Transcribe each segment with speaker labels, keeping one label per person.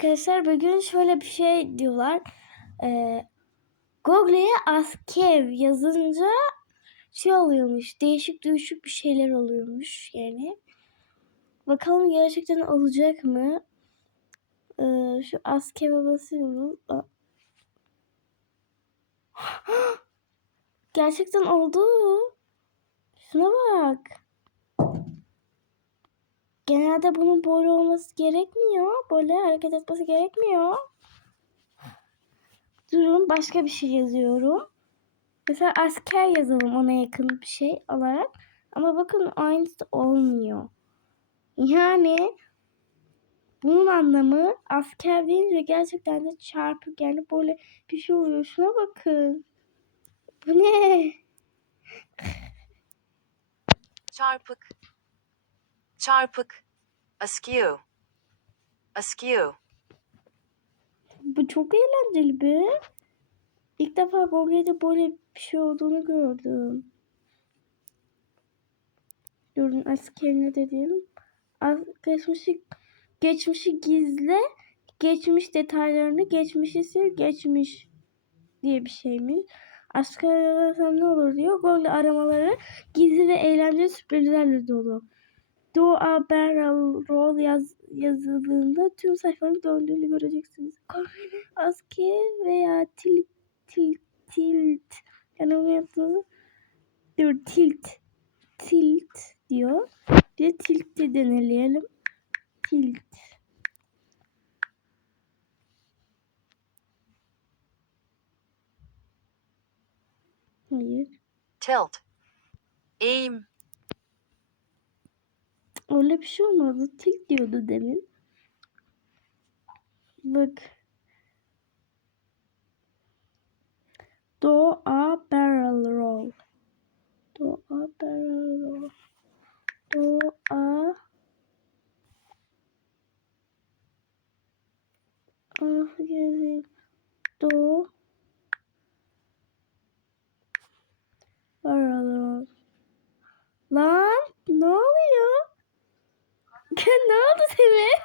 Speaker 1: Arkadaşlar bugün şöyle bir şey diyorlar. Ee, Google'ye Askev yazınca şey oluyormuş. Değişik değişik bir şeyler oluyormuş yani. Bakalım gerçekten olacak mı? Ee, şu Askev'e basıyoruz. Aa. Gerçekten oldu. Şuna bak. Genelde bunun böyle olması gerekmiyor. Böyle hareket etmesi gerekmiyor. Durun başka bir şey yazıyorum. Mesela asker yazalım ona yakın bir şey olarak. Ama bakın aynısı olmuyor. Yani bunun anlamı asker deyince gerçekten de çarpık yani böyle bir şey oluyor. Şuna bakın. Bu ne?
Speaker 2: Çarpık. Çarpık. Askew. Askew.
Speaker 1: Bu çok eğlenceli be. İlk defa Google'de böyle bir şey olduğunu gördüm. Durun asker ne dediğim. Az- Geçmişi, geçmişi gizle, geçmiş detaylarını, geçmişi sil, geçmiş diye bir şeymiş. Asker ararsam ne olur diyor. Google aramaları gizli ve eğlenceli sürprizlerle dolu. Do a barrel roll yaz, yazıldığında tüm sayfanın döndüğünü göreceksiniz. Asker veya tilt tilt tilt yani onu dur tilt tilt diyor. Bir de tilt'i deneyelim. Tilt. Hayır.
Speaker 2: Tilt. Aim.
Speaker 1: Öyle bir şey olmadı. Tilt diyordu demin. Bak. Do a barrel roll. Do a barrel roll. Do a Ah, yazayım. Do barrel roll. Lan ne oluyor? Ne oldu Semih?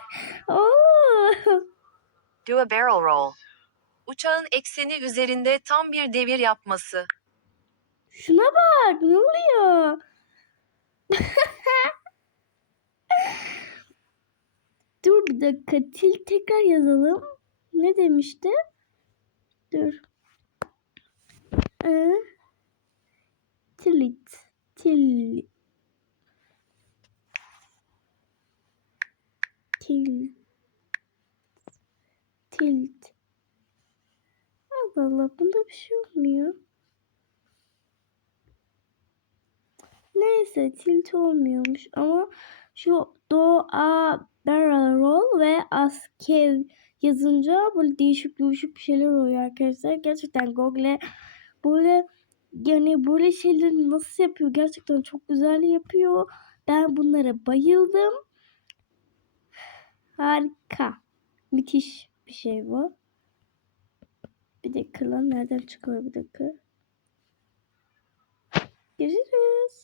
Speaker 1: Oo.
Speaker 2: Do a barrel roll. Uçağın ekseni üzerinde tam bir devir yapması.
Speaker 1: Şuna bak ne oluyor? Dur bir dakika til tekrar yazalım. Ne demişti? Dur. Ee, tilit. Til. Til. Tilt. Allah Allah bunda bir şey olmuyor. Neyse tilt olmuyormuş ama şu do a barrel roll ve askev yazınca böyle değişik değişik bir şeyler oluyor arkadaşlar. Gerçekten Google böyle yani böyle şeyleri nasıl yapıyor gerçekten çok güzel yapıyor. Ben bunlara bayıldım. Harika. Müthiş bir şey bu. Bir dakika lan nereden çıkıyor bir dakika. Görüşürüz.